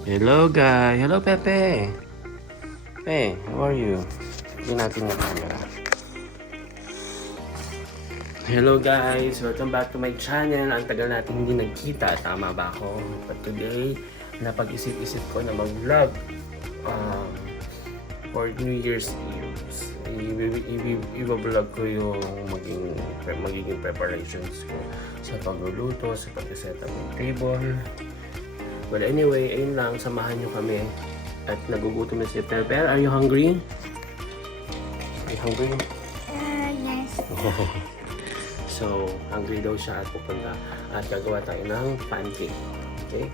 Hello guys! Hello Pepe! Hey, how are you? Tignan natin yung camera. Hello guys! Welcome back to my channel. Ang tagal natin hindi nagkita. Tama ba ako? But today, napag-isip-isip ko na mag-vlog for New Year's Eve. I-vlog ko yung magiging preparations ko sa pagluluto, sa pag-set up ng table. Well, anyway, ayun lang, samahan nyo kami. At nagugutom na si Pepe. Are you hungry? Are you hungry? Yes. So, hungry daw siya at pupunta. At gagawa tayo ng pancake. Okay?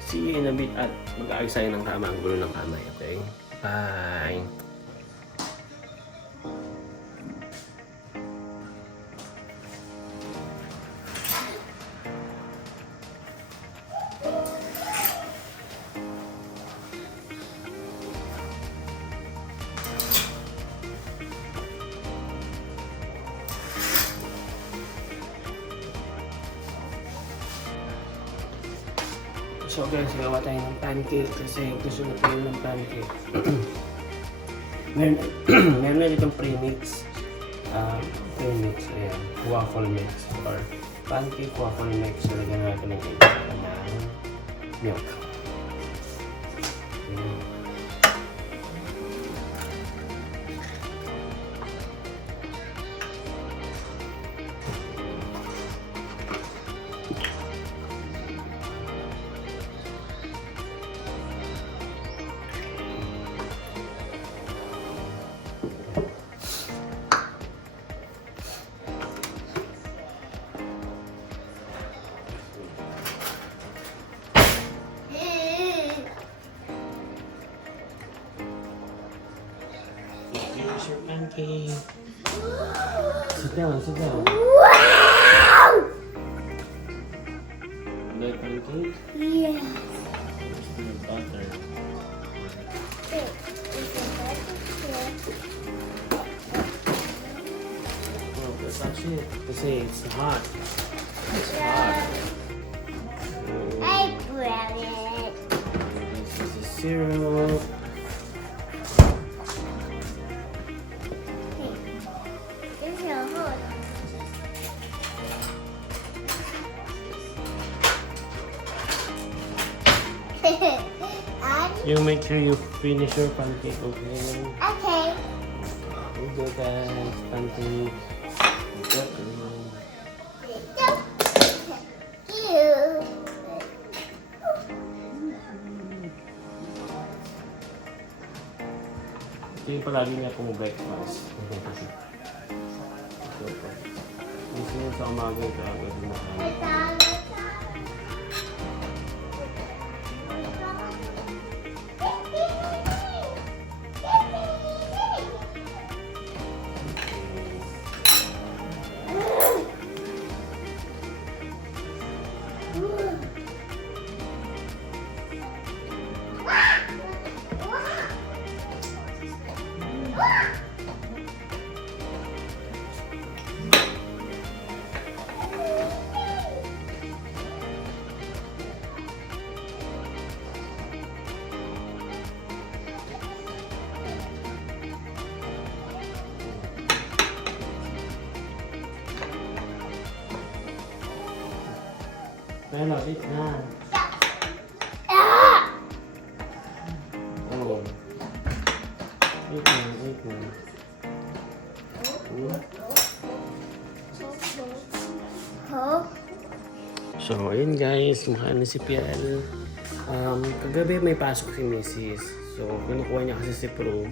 See you in a bit. At mag-aayos tayo ng kama. Ang gulo ng kamay. Okay? Bye! So guys, gawa tayo ng pancake kasi gusto na tayo ng pancake. meron itong premix. Premix, ayan. Waffle mix or pancake waffle mix. So lagyan natin ng milk. Ayan. Here's your pancake. Sit down, sit down. Wow! You like pancake? Yes. With butter. Oh, that's actually it. Kasi it's hot. It's hot. I brought it. This is the syrup. There's a hole. You make sure you finish your pancake, okay? Okay. We go guys, pancake. You. Ito yung palagi niya pong breakfast. Kasi sa umaga ito agad na Pero, wait na. Oh. Wait na, wait na. So, ayun guys, mukha na si Piel. Kagabi may pasok si Mrs. So, kinukuha niya kasi si Pro.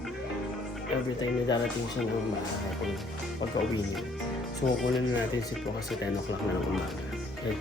Every time na darating siya ng umaga, pagka-uwi niya. So, kukunin na natin si Pro kasi 10 o'clock na ng umaga. Okay.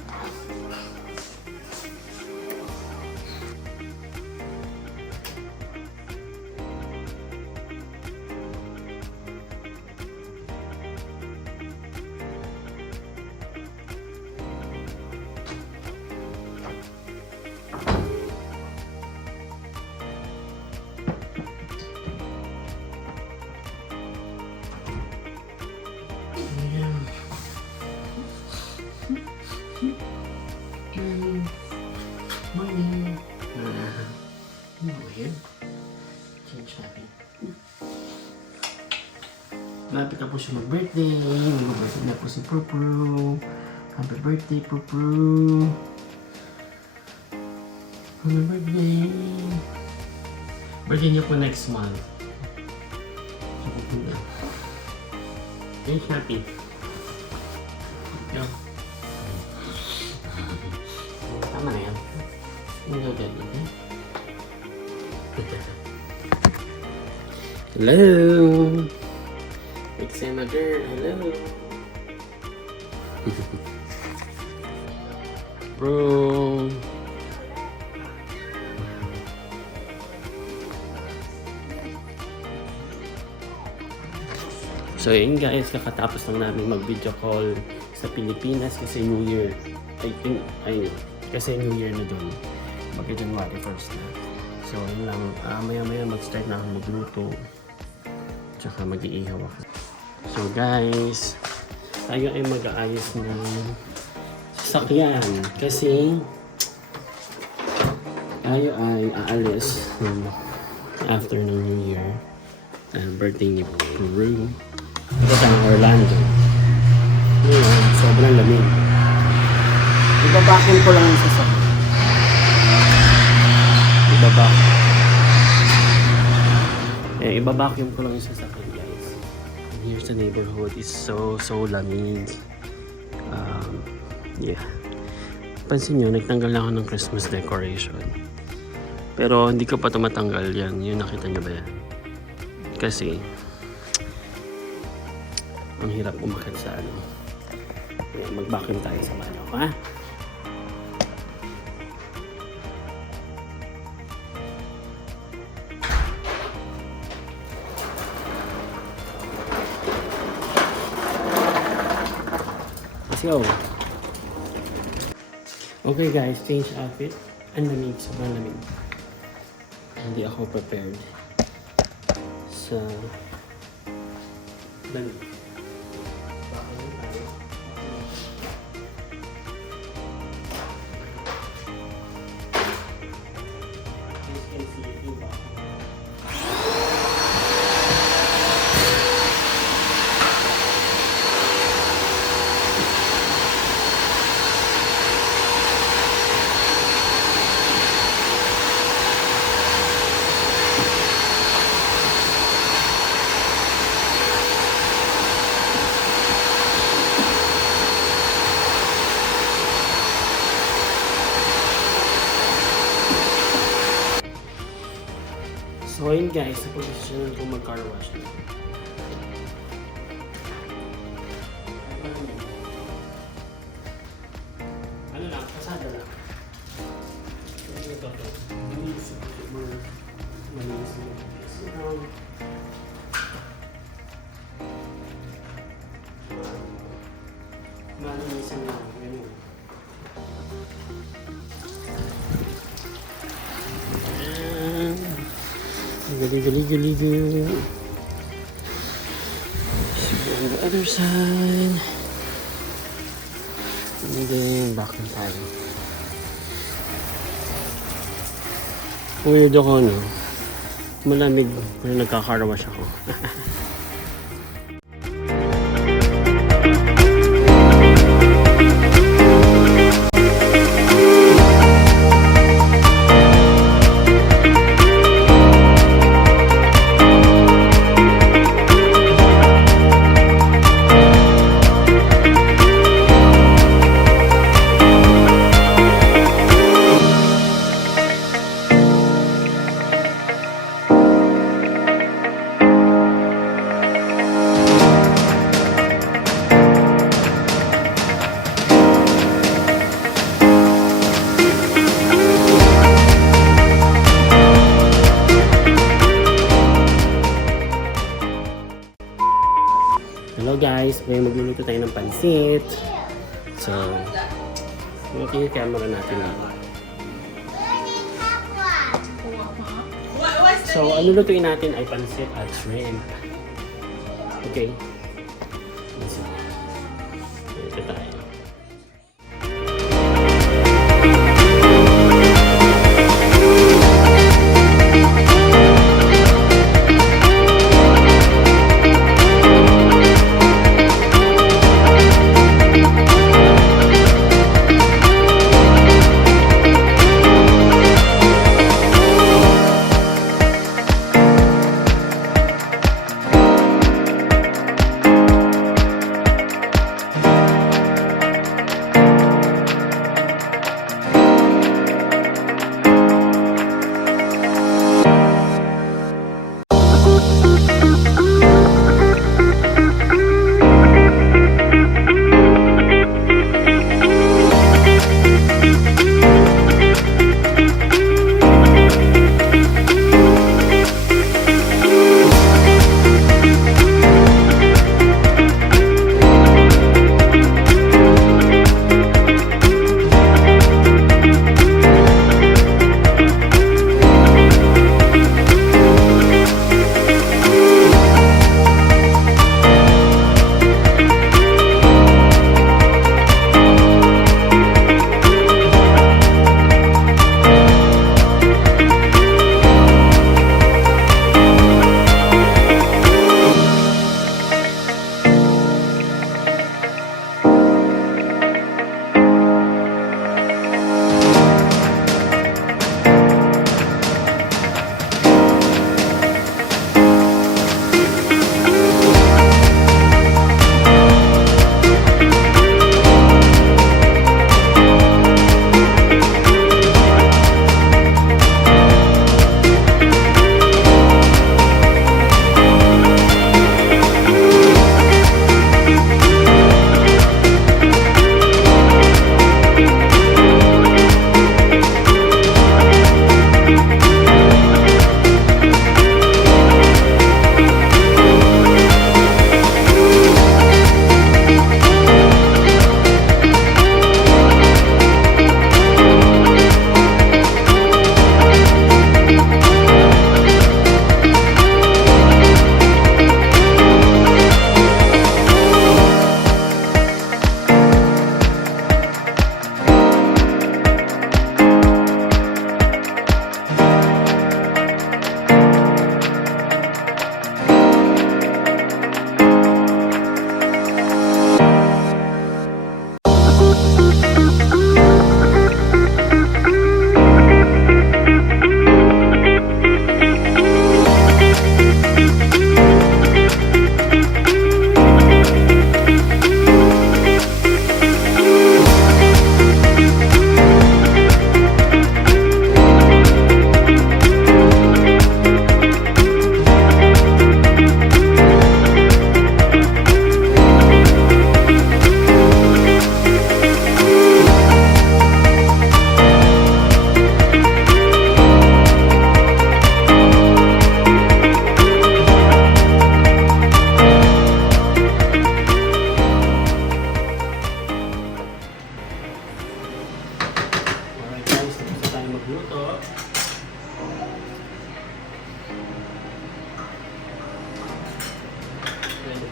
Okay. Change natin. Lapit na po siya mag-birthday. Mag-birthday na po si Purpuru. Happy birthday, Purpuru. Happy birthday. Birthday niya po next month. So, pupunta. Change natin. Yo. Tama na yan. Hindi ko dyan. Hello! It's Emma girl. Hello! Bro! So yun guys, kakatapos lang namin mag-video call sa Pilipinas kasi New Year. I think, kasi New Year na dun. Mag-January 1st na. So yun lang, maya-maya mag-start na akong magluto. Tsaka mag-iihaw ako. So guys, tayo ay mag-aayos ng sasakyan. Kasi tayo ay aalis after ng New Year. Birthday ni Peru. Ito sa Orlando. Ngayon, sobrang lamig. Ibabakin ko lang yung sasakyan. Ibabacuum ko lang yung sasakyan, guys. Here's the neighborhood. It's so lamig. Yeah. Pansin nyo, nagtanggal na ako ng Christmas decoration. Pero hindi ko pa ito matanggal yan. Yun, nakita nyo ba yan? Kasi ang hirap umakit sa ano. Mag-vacuum tayo sa manok, ha? Let's go. Okay guys, change outfit. Ang lamig, sobrang lamig. Hindi ako prepared sa lamig. So ayun guys, naposisyonan ko mag-car wash na. Ano lang, kasada lang. Ito to. Malinis lang. Malinisan lang. Ganyan. Gali. So on the other side. And then back na tayo. Weird ako, no? Malamig pero nagka-car wash ako. Hello guys, may magluluto tayo ng pansit. So, okay yung camera natin na. So, ang lulutuin natin ay pansit at shrimp. Okay. Ito tayo.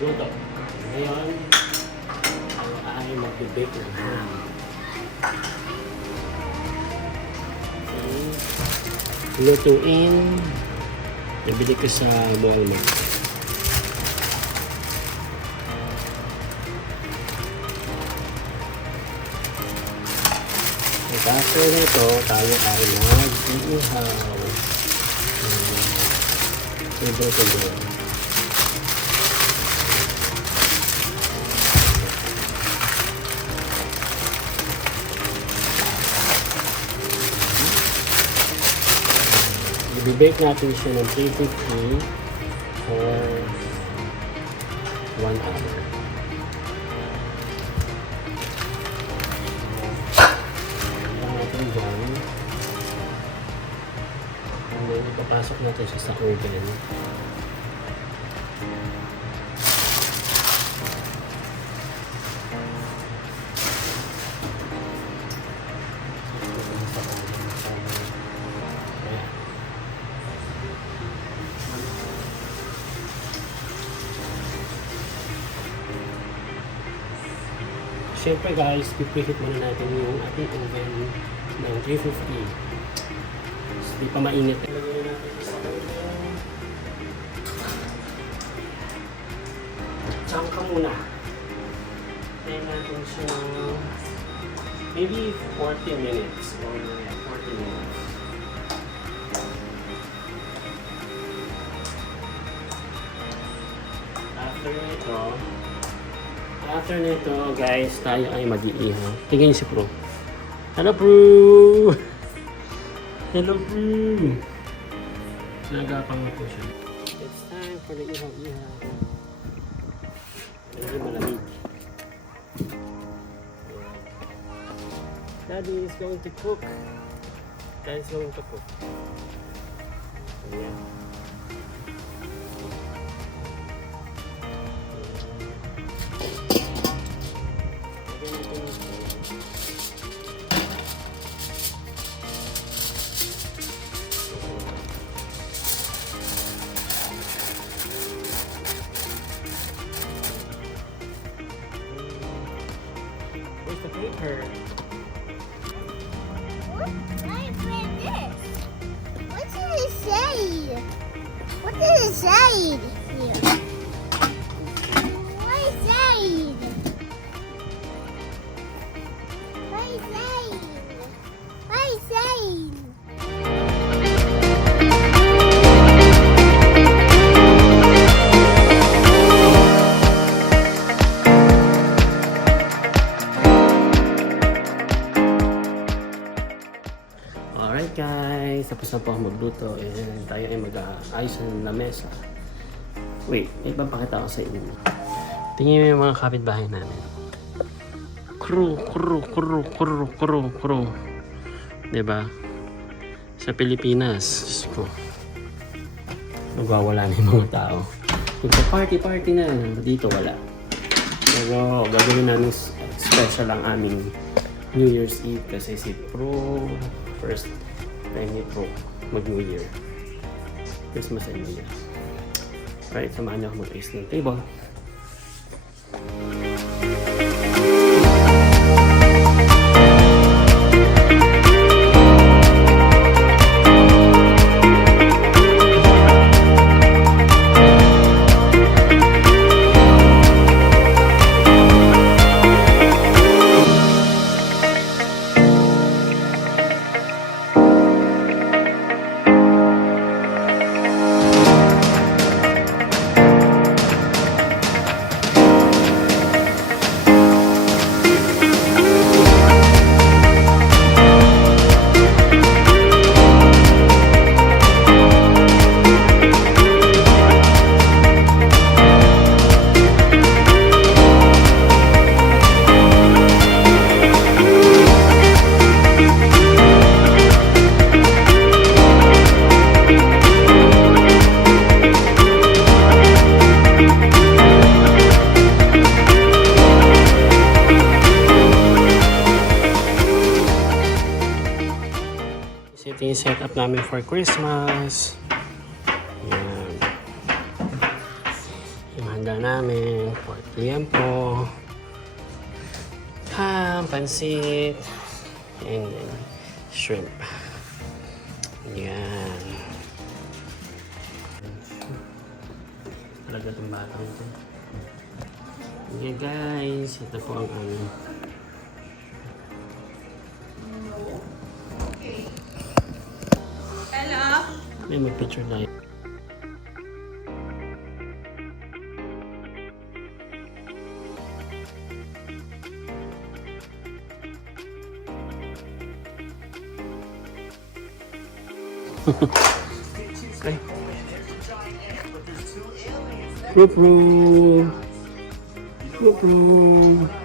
magluto. Ngayon, tayo ay mag-bake ng ham. Okay. Lutuin. Nabili ko sa Walmart. At after nito, tayo ay mag-iihaw. Favorite ko doon. I-bake natin siya ng 350 for 1 hour. Ayan natin dyan. And then, ipapasok natin siya sa oven. Siyempre guys, pipreheat muna natin yung ating oven ng 350. So, di pa mainit. Ilagay na natin sa oven. Tsangka muna. Tayo natin siya maybe 40 minutes or 40 minutes. After nito, guys, tayo ay mag-iihaw. Tingnan niyo si Pro. Hello, Pro! Hello, Pro! Nagapang na po siya. It's time for the ihaw-ihaw. Medyo malamig. Daddy is going to cook. Daddy is going to cook. Ayan. Where's the paper? What? Why is this? What did it say? What did it say here? What is that? What is that? What is that? Alright guys, tapos na po ako magluto and tayo ay mag-aayos ng lamesa. Wait, may papakita ko sa inyo. Tingnan mo yung mga kapitbahay namin. Crew. Diba? Sa Pilipinas, Diyos ko, magwawala na yung mga tao. Magpa-party na, dito wala. Pero gagawin namin special ang aming New Year's Eve kasi si Pro, first time ni Pro mag-New Year. Christmas and New Year. Alright, samahan niyo ako mag-ayos ng table. Ito yung setup namin for Christmas. Yan. Yung mga handa namin. Pork liempo. Ham, pansit. And then, shrimp. Yan. Talaga itong batang ito. Okay guys, ito po ang aming may mag-picture tayo. Okay. Roop room. Roop room.